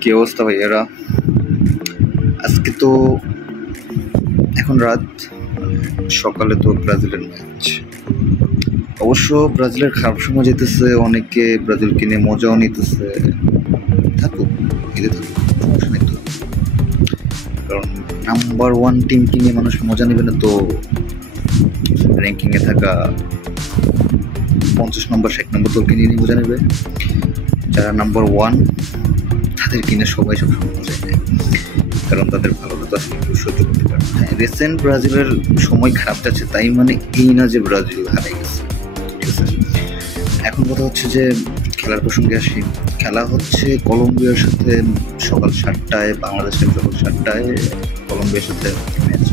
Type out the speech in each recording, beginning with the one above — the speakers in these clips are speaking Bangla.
কি অবস্থা ভাইয়ারা? আজকে তো এখন রাত, সকালে তো ব্রাজিলের ম্যাচ। অবশ্য ব্রাজিলের খারাপ সময় যেতেছে, অনেকে ব্রাজিলকে নিয়ে মজাও নিতেছে। থাকুক, এতে থাকুক, সমস্যা নেই তো। কারণ নাম্বার ওয়ান টিমকে নিয়ে মানুষ মজা নেবে না তো র্যাঙ্কিংয়ে থাকা 50 নম্বর 60 নম্বর দলকে নিয়ে মজা নেবে? যারা নাম্বার ওয়ান তাদের কিনে সবাই সবসময় মজা নেয়, কারণ তাদের ভালোটা তো আসলে কেউ সহ্য করতে পারে না। হ্যাঁ, রিসেন্ট ব্রাজিলের সময় খারাপ যাচ্ছে, তাই মানে এই না যে ব্রাজিল হারাই গেছে, ঠিক আছে? এখন কথা হচ্ছে যে খেলার প্রসঙ্গে আসি। খেলা হচ্ছে কলম্বিয়ার সাথে সকাল 7টায়, বাংলাদেশের সকাল 7টায় কলম্বিয়ার সাথে ম্যাচ।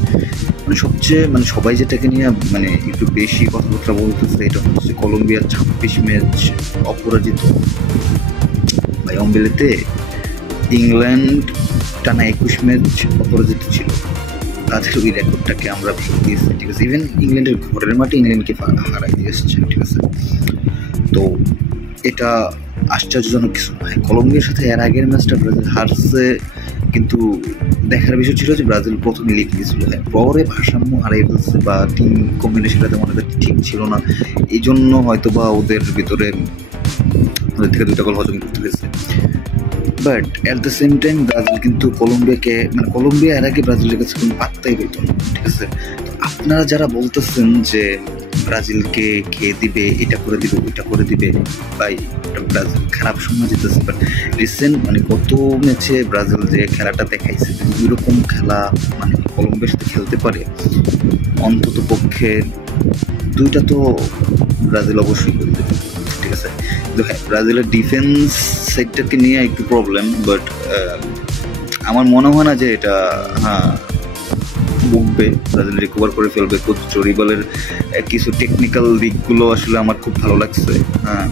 মানে সবচেয়ে সবাই যেটাকে নিয়ে একটু বেশি কথাবার্তা বলতেছে, এটা হচ্ছে কলম্বিয়ার 26 ম্যাচ অপরাজিত। ভাই, অম্বেলেতে ইংল্যান্ড টানা 21 ম্যাচ অপরাজিত ছিল। তাদের ওই রেকর্ডটাকে আমরা ভেঙে দিয়েছি, ঠিক আছে? ইভেন ইংল্যান্ডের ঘরের মাঠে ইংল্যান্ডকে হারাই দিয়ে এসেছে, ঠিক আছে? তো এটা আশ্চর্যজনক কিছু নয়। কলম্বিয়ার সাথে এর আগের ম্যাচটা ব্রাজিল হারছে, কিন্তু দেখার বিষয় ছিল যে ব্রাজিল প্রথমে লিড দিয়েছিল। হ্যাঁ, পরে ভারসাম্য হারিয়ে ফেলছে বা টিম কম্বিনেশনটা তেমন ঠিক ছিল না, এই জন্য হয়তো বা ওদের ভিতরে ওদের থেকে 2টা গোল হজম করতে হয়েছে। But at the same time Brazil কিন্তু কলম্বিয়াকে কলম্বিয়া এর আগে ব্রাজিলের কাছে কোনো পাত্তাই পেত না, ঠিক আছে? তো আপনারা যারা বলতেছেন যে ব্রাজিলকে খেয়ে দিবে, এটা করে দিবে, ওইটা করে দিবে, ভাই ব্রাজিল খারাপ সময় যেতেছে। বাট রিসেন্ট গত ম্যাচে ব্রাজিল যে খেলাটা দেখাইছে, ওইরকম খেলা কলম্বিয়ার সাথে খেলতে পারে অন্তত পক্ষে 2টা তো ব্রাজিল অবশ্যই খেলতে পারে, ঠিক আছে? কিন্তু হ্যাঁ, ব্রাজিলের ডিফেন্স সেক্টরকে নিয়ে একটু প্রবলেম, বাট আমার মনে হয় না যে এটা ভুগবে। ব্রাজিল রিকভার করে ফেলবে। কোচ জরিবালের কিছু টেকনিক্যাল দিকগুলো আসলে আমার খুব ভালো লাগছে। হ্যাঁ,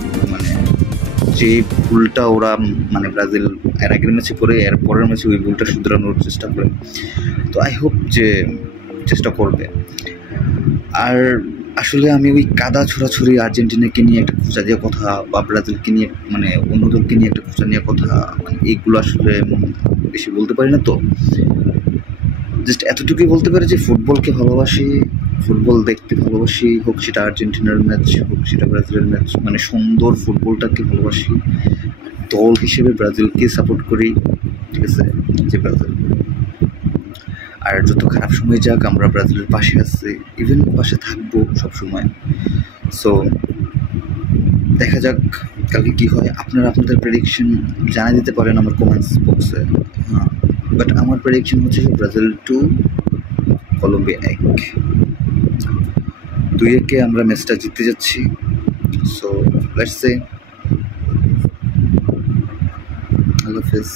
যে ভুলটা ওরা ব্রাজিল এর আগের ম্যাচে করে, এর পরের ম্যাচে ওই ভুলটা শুধরানোর চেষ্টা করে। তো আই হোপ যে চেষ্টা করবে। আর আসলে আমি ওই কাদা ছোড়াছুড়ি আর্জেন্টিনাকে নিয়ে একটা খোঁচা দিয়ে কথা, বা ব্রাজিলকে নিয়ে অন্য দলকে নিয়ে একটা খোঁচা নিয়ে কথা, এইগুলো আসলে বেশি বলতে পারি না। তো জাস্ট এতটুকুই বলতে পারি যে ফুটবলকে ভালোবাসি, ফুটবল দেখতে ভালোবাসি, হোক সেটা আর্জেন্টিনার ম্যাচ, হোক সেটা ব্রাজিলের ম্যাচ। সুন্দর ফুটবলটাকে ভালোবাসি। দল হিসেবে ব্রাজিলকে সাপোর্ট করি, ঠিক আছে? যে ব্রাজিল আর যত খারাপ সময় যাক, আমরা ব্রাজিলের পাশে আছি, ইভেন পাশে থাকবো সবসময়। সো দেখা যাক কালকে কী হয়। আপনারা আপনাদের প্রেডিকশন জানিয়ে দিতে পারেন আমার কমেন্টস বক্সে। হ্যাঁ, বাট আমার প্রেডিকশন হচ্ছে ব্রাজিল 2, কলম্বিয়া 1। 2-1 আমরা ম্যাচটা জিততে যাচ্ছি। সো লেটস সে আল্লাহ হাফেজ।